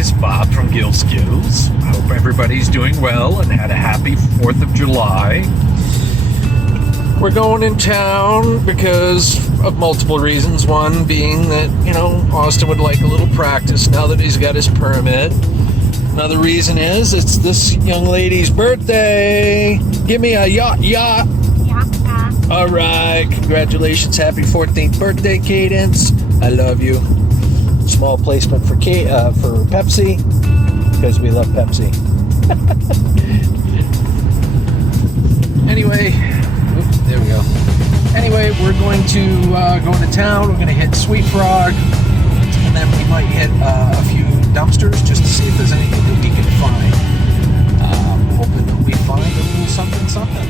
guys, Bob from Gil Skillz. I hope everybody's doing well and had a happy 4th of July. We're going in town because of multiple reasons. One being that, Austin would like a little practice now that he's got his permit. Another reason is it's this young lady's birthday. Give me a yacht. Yeah. All right, congratulations. Happy 14th birthday, Cadence. I love you. Small placement for Pepsi, because we love Pepsi. Anyway, oops, there we go. Anyway, we're going to go into town. We're going to hit Sweet Frog, and then we might hit a few dumpsters just to see if there's anything that we can find. Hoping that we find a little something.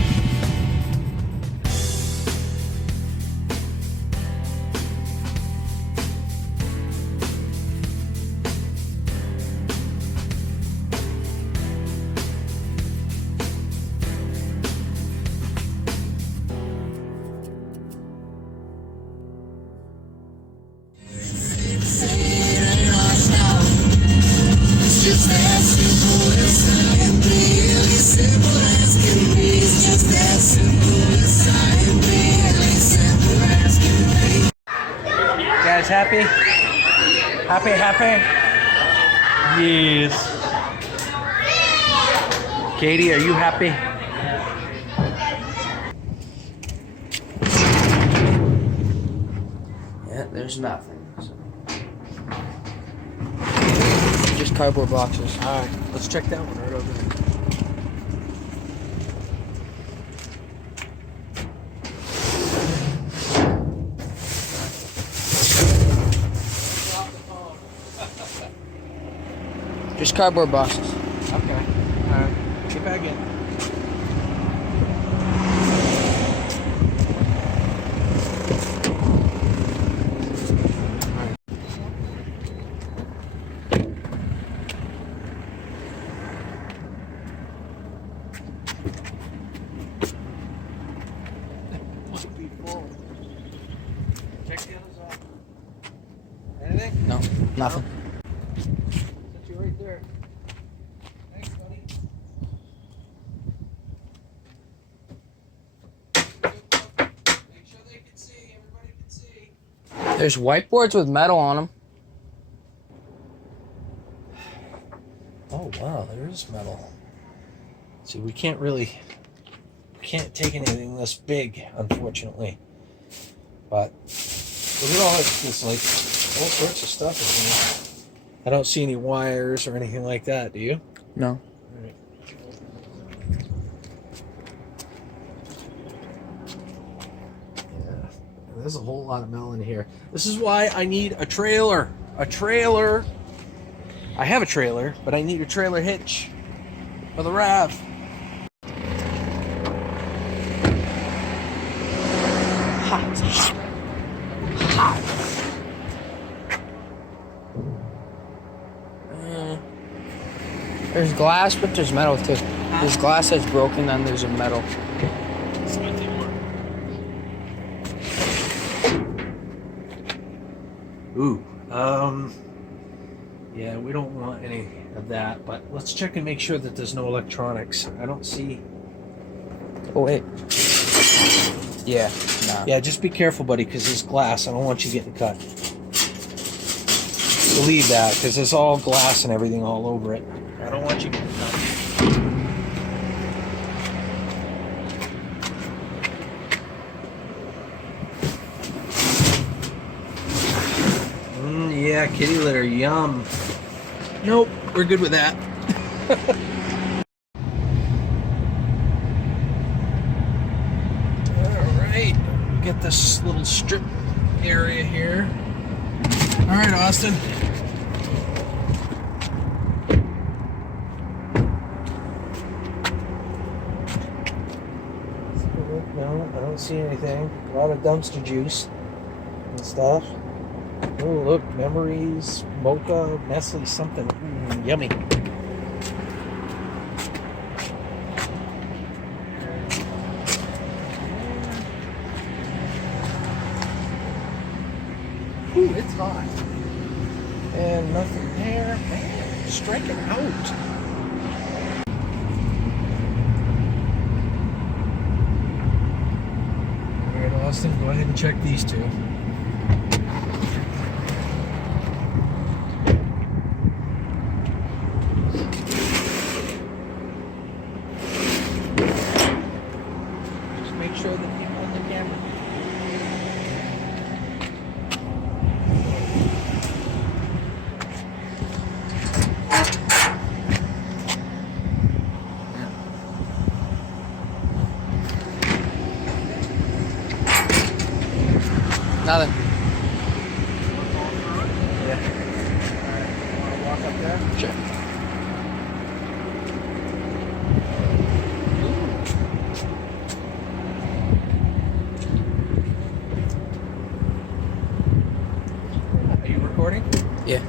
Guys, happy? Happy? Yes. Katie, are you happy? Yeah, there's nothing. So. Just cardboard boxes. All right, let's check that one right over there. Just cardboard boxes. Okay. All right. Get back in. Check the others off. Anything? No, nothing. Set you right there. Thanks, buddy. Make sure they can see. Everybody can see. There's whiteboards with metal on them. Oh wow, there is metal. See, we can't take anything this big, unfortunately. But look at all this, like all sorts of stuff in here. I don't see any wires or anything like that. Do you? No. All right. Yeah, there's a whole lot of metal in here. This is why I need a trailer. A trailer. I have a trailer, but I need a trailer hitch for the RAV. Hot. There's glass, but there's metal too. There's glass that's broken, and there's a metal. Ooh, yeah, we don't want any of that, but let's check and make sure that there's no electronics. I don't see. Oh wait. Yeah. Nah. Yeah, just be careful, buddy, because there's glass. I don't want you getting cut. Believe that, because there's all glass and everything all over it. I don't want you getting cut. Yeah, kitty litter, yum. Nope, we're good with that. Alright, get this little strip area here. Alright, Austin. No, I don't see anything. A lot of dumpster juice and stuff. Oh, look, memories, mocha, Nestle, something. Yummy. Ooh, it's hot. And nothing there. Man, Strike him out. All right, Austin, go ahead and check these two. Just make sure that people on the camera. Nothing. Yeah. All right. Want to walk up there? Sure. Are you recording? Yeah.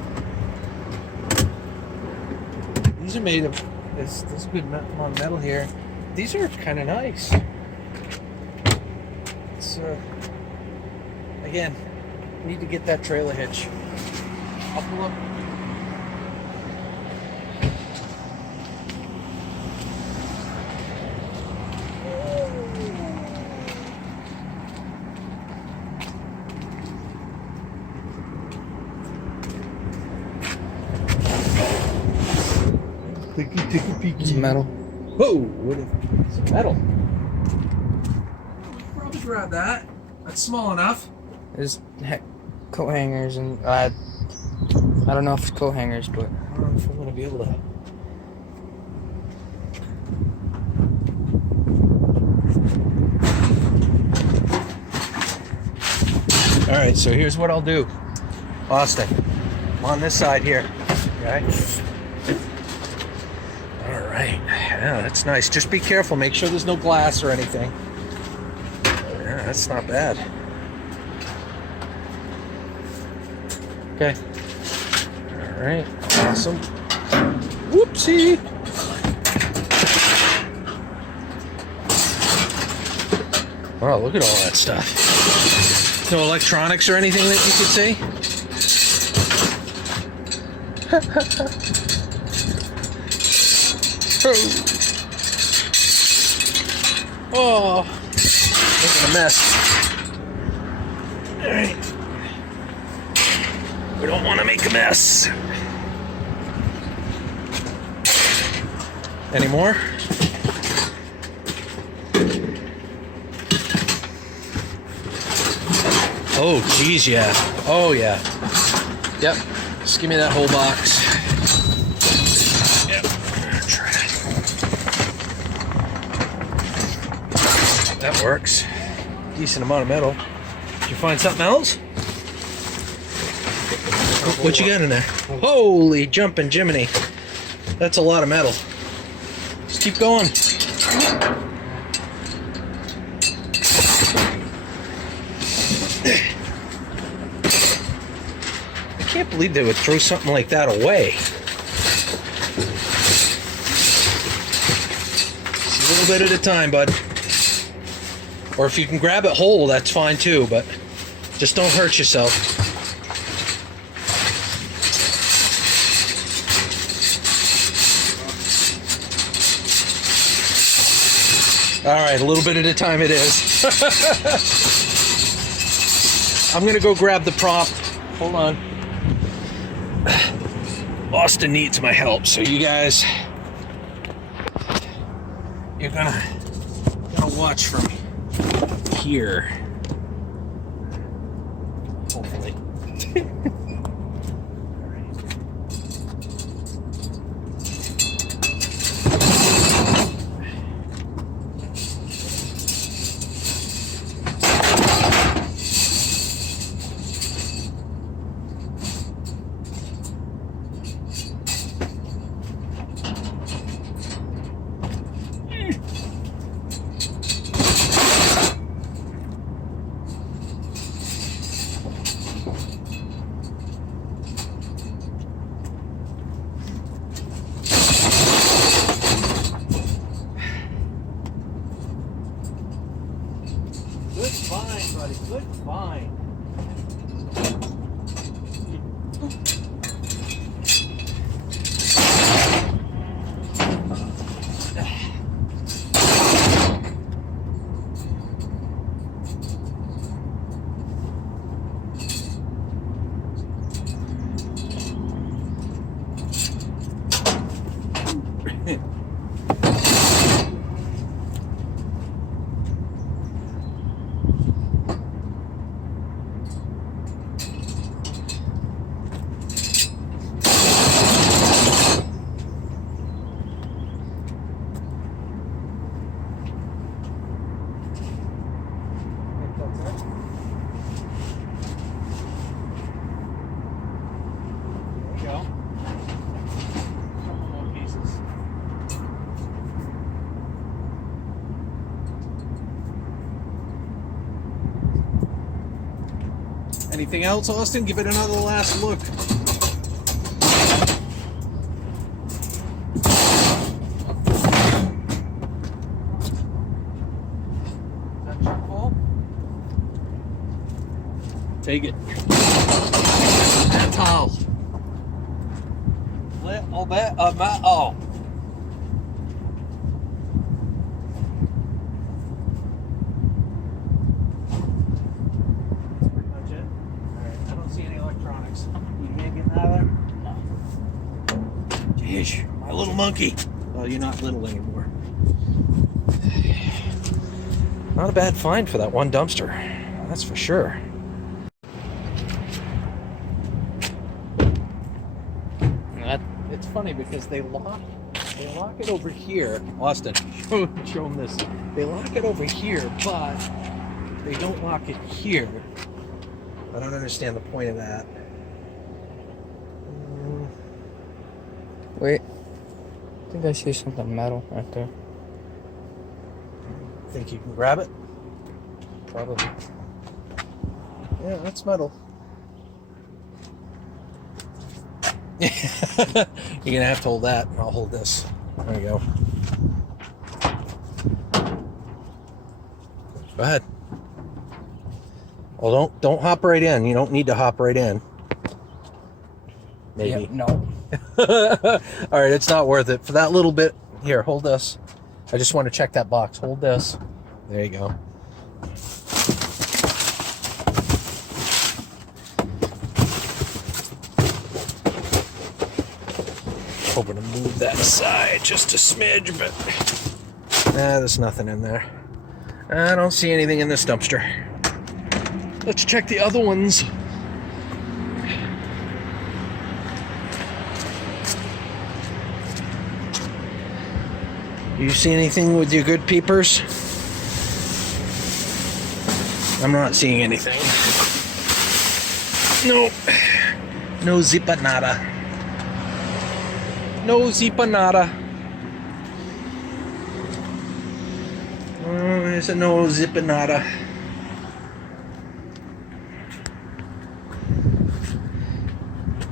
These are made of this good metal here. These are kind of nice. It's again, need to get that trailer hitch. I'll pull up. It's metal. Whoa! What is it's metal? We can probably grab that. That's small enough. There's coat hangers and I don't know if it's coat hangers, but I don't know if I'm gonna be able to. All right, so here's what I'll do. Austin, I'm on this side here. Okay. All right. Yeah, that's nice. Just be careful. Make sure there's no glass or anything. Yeah, that's not bad. Okay. All right. Awesome. Whoopsie. Wow, look at all that stuff. No electronics or anything that you could see? Oh, making a mess. All right. We don't want to make a mess. Any more? Oh, geez, yeah. Oh, yeah. Yep. Just give me that whole box. Yep. Try it. That works. Decent amount of metal. Did you find something else? What you got in there? Holy jumping Jiminy. That's a lot of metal. Just keep going. I can't believe they would throw something like that away. Just a little bit at a time, bud. Or if you can grab it whole, that's fine too, but just don't hurt yourself. All right, a little bit at a time it is. I'm gonna go grab the prop. Hold on. Austin needs my help, so you guys, you're gonna watch from here. Hopefully. Anything else, Austin? Give it another last look. Take it. That's all. Little bit of metal. That's pretty much it. Alright, I don't see any electronics. You can't get NAZAR? No. Jeez, my little monkey. Well, you're not little anymore. Not a bad find for that one dumpster. That's for sure. It's funny because they lock it over here. Austin, show them this. They lock it over here, but they don't lock it here. I don't understand the point of that. Wait. I think I see something metal right there. Think you can grab it? Probably. Yeah, that's metal. You're gonna have to hold that. I'll hold this. There you go. Go ahead. Well, don't hop right in. You don't need to hop right in. Maybe. Yep, no. All right, it's not worth it for that little bit. Here, hold this. I just want to check that box. Hold this. There you go. Hoping to move that aside just a smidge, but there's nothing in there. I don't see anything in this dumpster. Let's check the other ones. You see anything with your good peepers? I'm not seeing anything. No. No zipa nada. No zipa nada. There's a no zipa nada.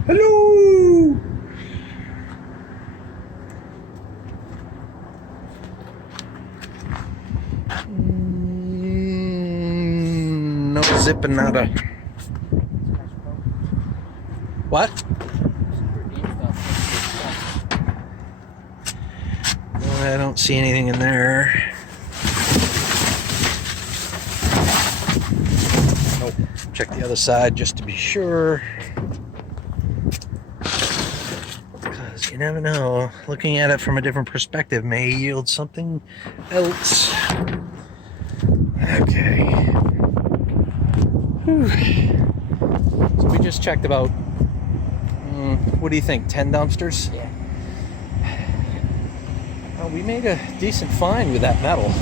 Hello. No zipa nada. What? I don't see anything in there. Nope. Check the other side just to be sure. Because you never know. Looking at it from a different perspective may yield something else. Okay. Whew. So we just checked about, what do you think, 10 dumpsters? Yeah. We made a decent find with that metal.